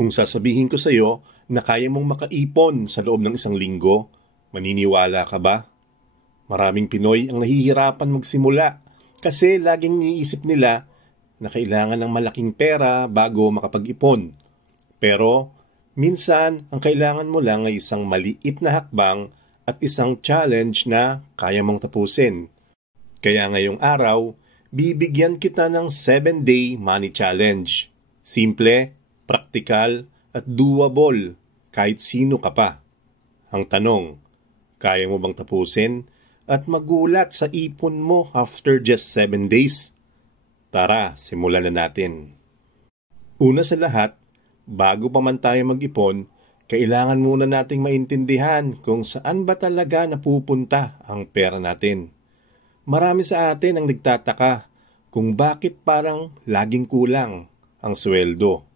Kung sasabihin ko sa iyo na kaya mong makaipon sa loob ng 1 linggo, maniniwala ka ba? Maraming Pinoy ang nahihirapan magsimula kasi laging iniisip nila na kailangan ng malaking pera bago makapag-ipon. Pero minsan ang kailangan mo lang ay isang maliit na hakbang at isang challenge na kaya mong tapusin. Kaya ngayong araw, bibigyan kita ng 7-day money challenge. Simple, praktikal at doable kahit sino ka pa. Ang tanong, kaya mo bang tapusin at magulat sa ipon mo after just 7 days? Tara, simulan na natin. Una sa lahat, bago pa man tayo mag-ipon, kailangan muna nating maintindihan kung saan ba talaga napupunta ang pera natin. Marami sa atin ang nagtataka kung bakit parang laging kulang ang sweldo.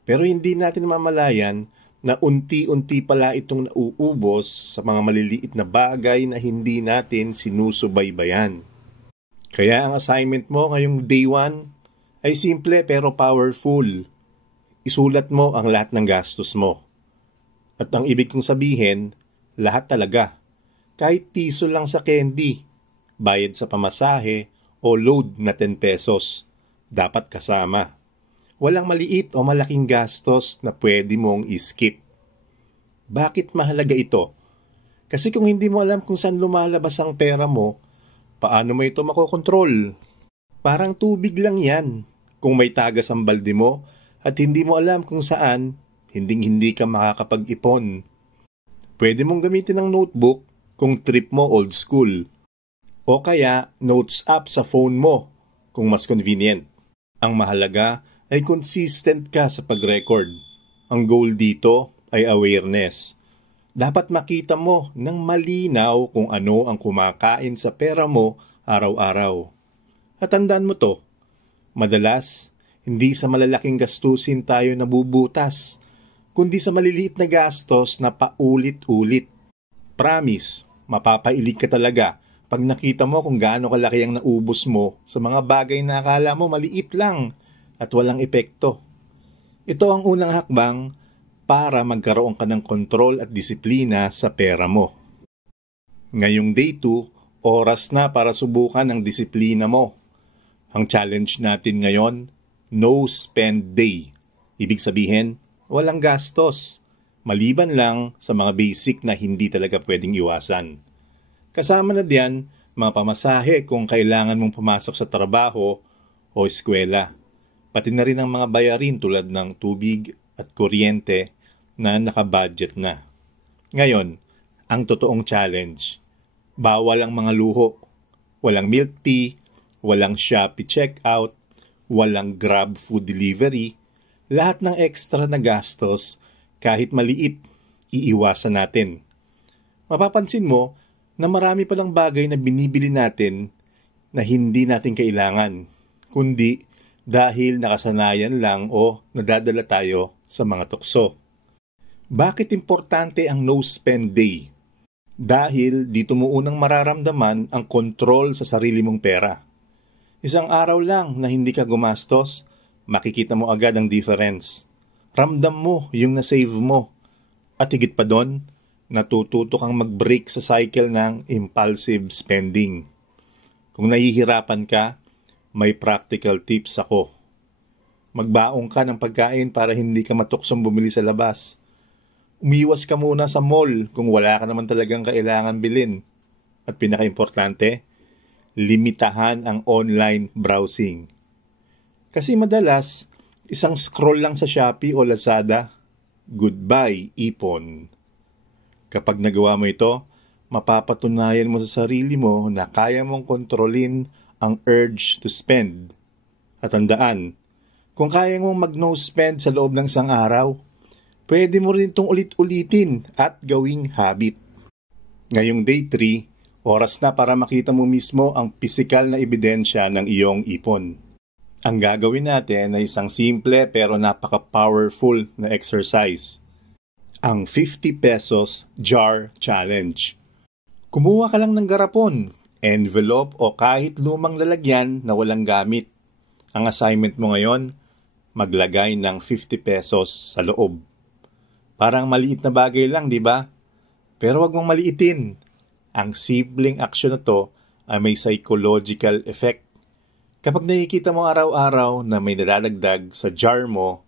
Pero hindi natin mamalayan na unti-unti pala itong nauubos sa mga maliliit na bagay na hindi natin sinusubaybayan. Kaya ang assignment mo ngayong day 1 ay simple pero powerful. Isulat mo ang lahat ng gastos mo. At ang ibig kong sabihin, lahat talaga. Kahit piso lang sa candy, bayad sa pamasahe o load na 10 pesos, dapat kasama. Walang maliit o malaking gastos na pwede mong i-skip. Bakit mahalaga ito? Kasi kung hindi mo alam kung saan lumalabas ang pera mo, paano mo ito makokontrol? Parang tubig lang yan. Kung may tagas ang balde mo at hindi mo alam kung saan, hindi ka makakapag-ipon. Pwede mong gamitin ang notebook kung trip mo old school. O kaya notes app sa phone mo kung mas convenient. Ang mahalaga ay consistent ka sa pag-record. Ang goal dito ay awareness. Dapat makita mo ng malinaw kung ano ang kumakain sa pera mo araw-araw. At tandaan mo to, madalas, hindi sa malalaking gastusin tayo nabubutas, kundi sa maliliit na gastos na paulit-ulit. Promise, mapapailig ka talaga pag nakita mo kung gaano kalaki ang naubos mo sa mga bagay na akala mo maliit lang at walang epekto. Ito ang unang hakbang para magkaroon ka ng kontrol at disiplina sa pera mo. Ngayong day 2, oras na para subukan ang disiplina mo. Ang challenge natin ngayon, no spend day. Ibig sabihin, walang gastos. Maliban lang sa mga basic na hindi talaga pwedeng iwasan. Kasama na diyan, mga pamasahe kung kailangan mong pumasok sa trabaho o eskwela. Pati na rin ang mga bayarin tulad ng tubig at kuryente na nakabudget na. Ngayon, ang totoong challenge. Bawal ang mga luho. Walang milk tea, walang Shopee checkout, walang Grab food delivery. Lahat ng extra na gastos, kahit maliit, iiwasan natin. Mapapansin mo na marami palang bagay na binibili natin na hindi natin kailangan, kundi dahil nakasanayan lang o nadadala tayo sa mga tukso. Bakit importante ang no-spend day? Dahil dito mo unang mararamdaman ang kontrol sa sarili mong pera. Isang araw lang na hindi ka gumastos, makikita mo agad ang difference. Ramdam mo yung na-save mo. At higit pa doon, natututo kang mag-break sa cycle ng impulsive spending. Kung nahihirapan ka, may practical tips ako. Magbaong ka ng pagkain para hindi ka matuksong bumili sa labas. Umiwas ka muna sa mall kung wala ka naman talagang kailangan bilhin. At pinaka-importante, limitahan ang online browsing. Kasi madalas, isang scroll lang sa Shopee o Lazada, goodbye ipon. Kapag nagawa mo ito, mapapatunayan mo sa sarili mo na kaya mong kontrolin ang urge to spend. At tandaan, kung kaya mong mag-no spend sa loob ng isang araw, pwede mo rin itong ulit-ulitin at gawing habit. Ngayong day 3, oras na para makita mo mismo ang pisikal na ebidensya ng iyong ipon. Ang gagawin natin ay isang simple pero napaka-powerful na exercise. Ang 50 pesos jar challenge. Kumuha ka lang ng garapon, envelope o kahit lumang lalagyan na walang gamit. Ang assignment mo ngayon, maglagay ng 50 pesos sa loob. Parang maliit na bagay lang, di ba? Pero wag mong maliitin. Ang simpleng aksyon na to ay may psychological effect. Kapag nakikita mo araw-araw na may nalalagdag sa jar mo,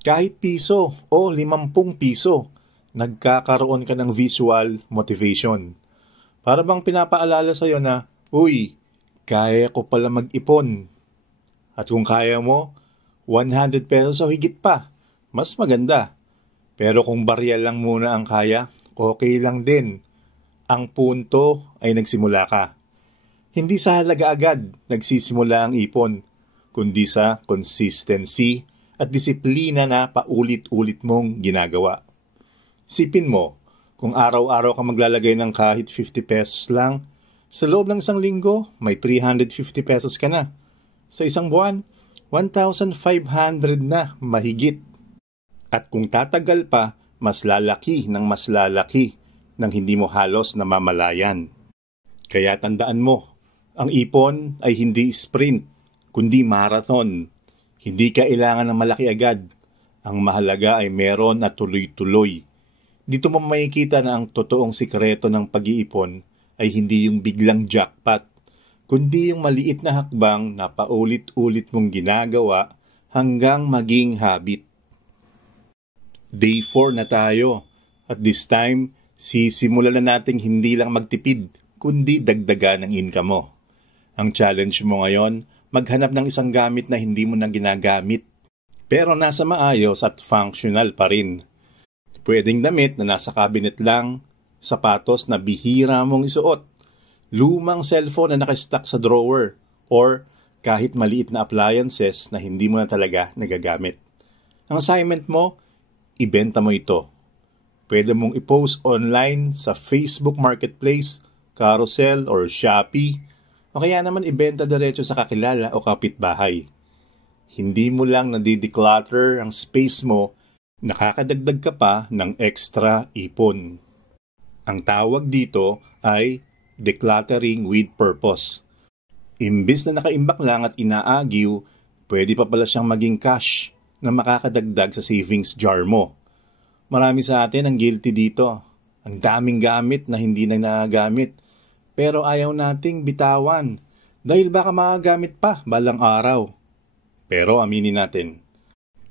kahit piso o 50 piso, nagkakaroon ka ng visual motivation. Para bang pinapaalala sa'yo na, uy, kaya ko pala mag-ipon. At kung kaya mo, 100 pesos o higit pa, mas maganda. Pero kung barya lang muna ang kaya, okay lang din. Ang punto ay nagsimula ka. Hindi sa halaga agad nagsisimula ang ipon, kundi sa consistency at disiplina na paulit-ulit mong ginagawa. Sipin mo, kung araw-araw ka maglalagay ng kahit 50 pesos lang, sa loob ng isang linggo, may 350 pesos ka na. Sa isang buwan, 1,500 na mahigit. At kung tatagal pa, mas lalaki nang hindi mo halos namamalayan. Kaya tandaan mo, ang ipon ay hindi sprint, kundi marathon. Hindi kailangan ng malaki agad. Ang mahalaga ay meron at tuloy-tuloy. Dito mo makikita na ang totoong sikreto ng pag-iipon ay hindi yung biglang jackpot, kundi yung maliit na hakbang na paulit-ulit mong ginagawa hanggang maging habit. Day 4 na tayo. At this time, sisimulan na nating hindi lang magtipid, kundi dagdagan ang income mo. Ang challenge mo ngayon, maghanap ng isang gamit na hindi mo na ginagamit, pero nasa maayos at functional pa rin. Pwedeng damit na nasa cabinet lang, sapatos na bihira mong isuot, lumang cellphone na nakastock sa drawer, or kahit maliit na appliances na hindi mo na talaga nagagamit. Ang assignment mo, ibenta mo ito. Pwede mong i-post online sa Facebook Marketplace, Carousel, or Shopee, o kaya naman ibenta diretso sa kakilala o kapitbahay. Hindi mo lang nadideclutter ang space mo, nakakadagdag ka pa ng extra ipon. Ang tawag dito ay decluttering with purpose. Imbis na nakaimbak lang at inaagiw, pwede pa pala siyang maging cash na makakadagdag sa savings jar mo. Marami sa atin ang guilty dito. Ang daming gamit na hindi na nagagamit. Pero ayaw nating bitawan dahil baka magagamit pa balang araw. Pero aminin natin,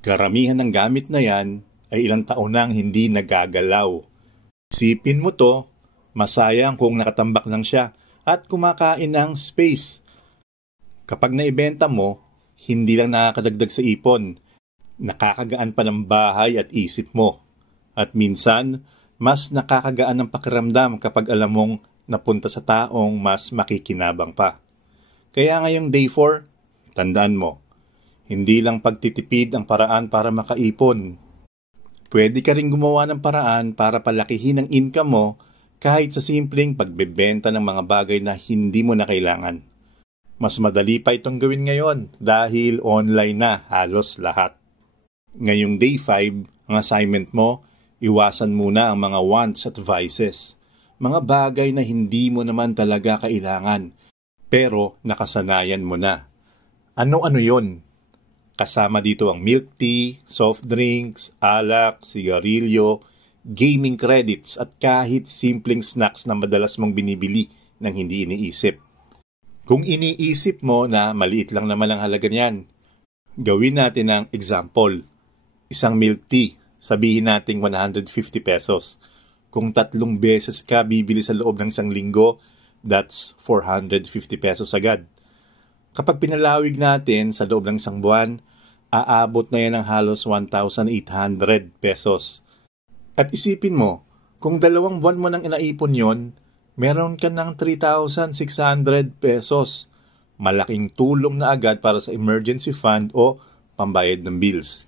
karamihan ng gamit na yan ay ilang taon nang hindi nagagalaw. Isipin mo to, masayang kung nakatambak lang siya at kumakain ng space. Kapag naibenta mo, hindi lang nakakadagdag sa ipon, nakakagaan pa ng bahay at isip mo. At minsan, mas nakakagaan ng pakiramdam kapag alam mong napunta sa taong mas makikinabang pa. Kaya ngayong day 4, tandaan mo, hindi lang pagtitipid ang paraan para makaipon. Pwede ka rin gumawa ng paraan para palakihin ang income mo kahit sa simpleng pagbebenta ng mga bagay na hindi mo na kailangan. Mas madali pa itong gawin ngayon dahil online na halos lahat. Ngayong day 5, ang assignment mo, iwasan muna ang mga wants at vices. Mga bagay na hindi mo naman talaga kailangan, pero nakasanayan mo na. Ano-ano yon? Kasama dito ang milk tea, soft drinks, alak, sigarilyo, gaming credits at kahit simpleng snacks na madalas mong binibili nang hindi iniisip. Kung iniisip mo na maliit lang naman ang halaga niyan, gawin natin ang example. Isang milk tea, sabihin nating 150 pesos. Kung 3 beses ka bibili sa loob ng isang linggo, that's 450 pesos agad. Kapag pinalawig natin sa loob ng isang buwan, aabot na yan ng halos 1,800 pesos. At isipin mo, kung 2 buwan mo nang inaipon yon, meron ka ng 3,600 pesos. Malaking tulong na agad para sa emergency fund o pambayad ng bills.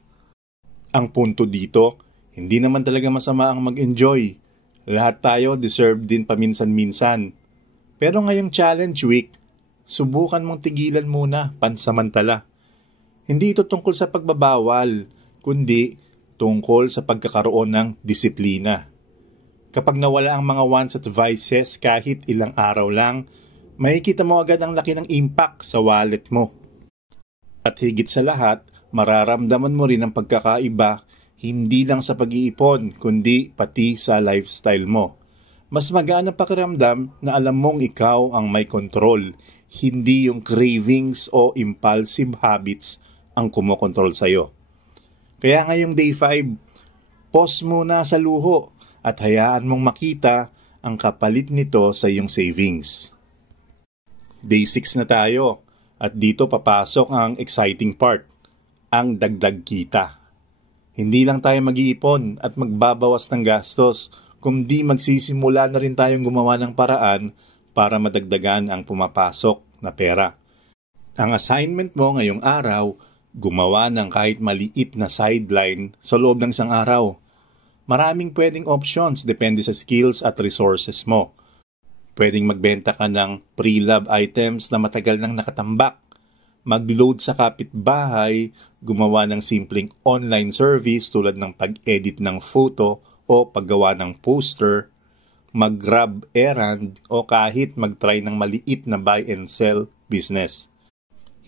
Ang punto dito, hindi naman talaga masama ang mag-enjoy. Lahat tayo deserve din paminsan-minsan. Pero ngayong challenge week, subukan mong tigilan muna pansamantala. Hindi ito tungkol sa pagbabawal, kundi tungkol sa pagkakaroon ng disiplina. Kapag nawala ang mga wants at vices kahit ilang araw lang, makikita mo agad ang laki ng impact sa wallet mo. At higit sa lahat, Mararamdaman mo rin ang pagkakaiba hindi lang sa pag-iipon kundi pati sa lifestyle mo. Mas magaan ang pakiramdam na alam mong ikaw ang may control, hindi yung cravings o impulsive habits ang kumokontrol sa'yo. Kaya ngayong day 5, pause muna sa luho at hayaan mong makita ang kapalit nito sa iyong savings. Day 6 na tayo at dito papasok ang exciting part, ang dagdag kita. Hindi lang tayo mag-iipon at magbabawas ng gastos, kundi magsisimula na rin tayong gumawa ng paraan para madagdagan ang pumapasok na pera. Ang assignment mo ngayong araw, gumawa ng kahit maliit na sideline sa loob ng isang araw. Maraming pwedeng options depende sa skills at resources mo. Pwedeng magbenta ka ng pre-love items na matagal nang nakatambak. Mag-load sa kapitbahay, gumawa ng simpleng online service tulad ng pag-edit ng photo o paggawa ng poster, mag-grab errand o kahit mag-try ng maliit na buy and sell business.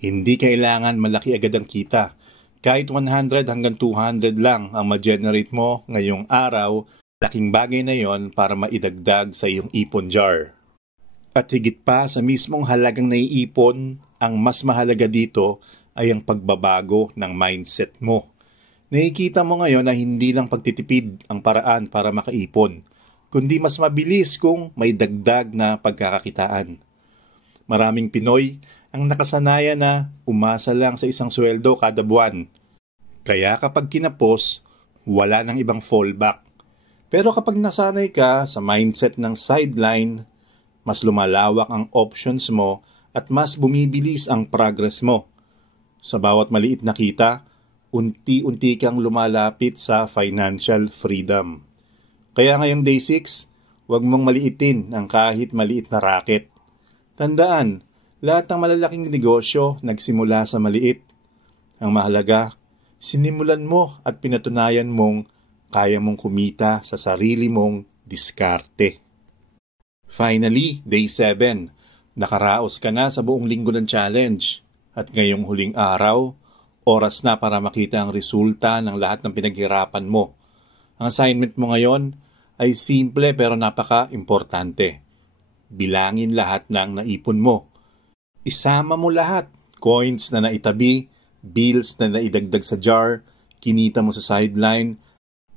Hindi kailangan malaki agad ang kita. Kahit 100 hanggang 200 lang ang ma-generate mo ngayong araw, laking bagay na yon para maidagdag sa iyong ipon jar. At higit pa sa mismong halagang naiipon, ang mas mahalaga dito ay ang pagbabago ng mindset mo. Nakikita mo ngayon na hindi lang pagtitipid ang paraan para makaipon, kundi mas mabilis kung may dagdag na pagkakakitaan. Maraming Pinoy ang nakasanayan na umasa lang sa isang sweldo kada buwan. Kaya kapag kinapos, wala nang ibang fallback. Pero kapag nasanay ka sa mindset ng sideline, mas lumalawak ang options mo at mas bumibilis ang progress mo. Sa bawat maliit na kita, unti-unti kang lumalapit sa financial freedom. Kaya ngayong day 6, huwag mong maliitin ang kahit maliit na racket. Tandaan, lahat ng malalaking negosyo nagsimula sa maliit. Ang mahalaga, sinimulan mo at pinatunayan mong kaya mong kumita sa sarili mong diskarte. Finally, day 7, nakaraos ka na sa buong linggo ng challenge. At ngayong huling araw, oras na para makita ang resulta ng lahat ng pinaghirapan mo. Ang assignment mo ngayon ay simple pero napaka-importante. Bilangin lahat ng naipon mo. Isama mo lahat, coins na naitabi, bills na naidagdag sa jar, kinita mo sa sideline,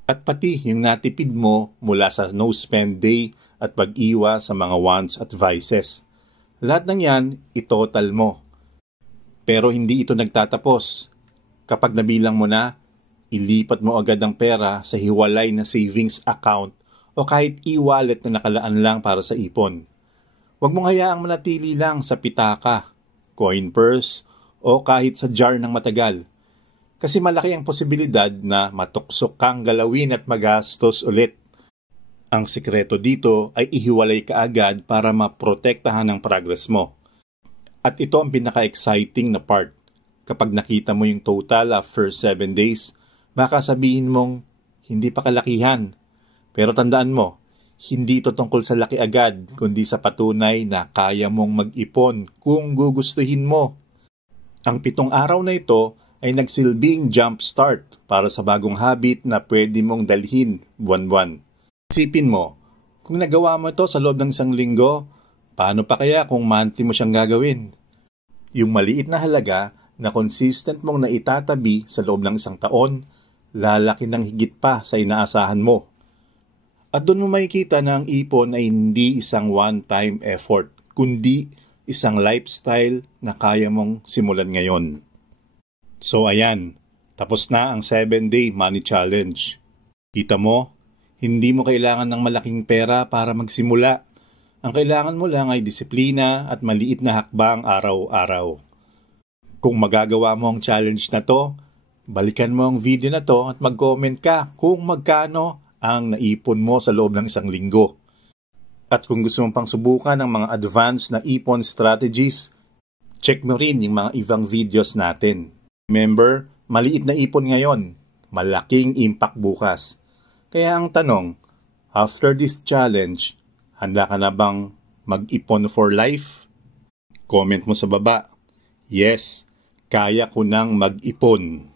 at pati yung natipid mo mula sa no-spend day at pag-iwa sa mga wants at vices. Lahat ng yan, itotal mo. Pero hindi ito nagtatapos. Kapag nabilang mo na, ilipat mo agad ang pera sa hiwalay na savings account o kahit e-wallet na nakalaan lang para sa ipon. Huwag mong hayaang manatili lang sa pitaka, coin purse o kahit sa jar ng matagal. Kasi malaki ang posibilidad na matuksok kang galawin at magastos ulit. Ang sikreto dito ay ihiwalay ka agad para maprotektahan ang progress mo. At ito ang pinaka-exciting na part. Kapag nakita mo yung total after 7 days, baka sabihin mong hindi pa kalakihan. Pero tandaan mo, hindi ito tungkol sa laki agad, kundi sa patunay na kaya mong mag-ipon kung gugustuhin mo. Ang 7 araw na ito ay nagsilbing jump start para sa bagong habit na pwede mong dalhin buwan-buwan. Isipin mo, kung nagawa mo ito sa loob ng 1 linggo, paano pa kaya kung monthly mo siyang gagawin? Yung maliit na halaga na consistent mong naitatabi sa loob ng 1 taon, lalaki ng higit pa sa inaasahan mo. At doon mo makikita na ang ipon ay hindi isang one-time effort, kundi isang lifestyle na kaya mong simulan ngayon. So ayan, tapos na ang 7-day money challenge. Kita mo, hindi mo kailangan ng malaking pera para magsimula. Ang kailangan mo lang ay disiplina at maliit na hakbang araw-araw. Kung magagawa mo ang challenge na to, balikan mo ang video na to at mag-comment ka kung magkano ang naipon mo sa loob ng 1 linggo. At kung gusto mong pang subukan ng mga advanced na ipon strategies, check mo rin yung mga ibang videos natin. Remember, maliit na ipon ngayon, malaking impact bukas. Kaya ang tanong, after this challenge, handa ka na bang mag-ipon for life? Comment mo sa baba. Yes, kaya ko nang mag-ipon.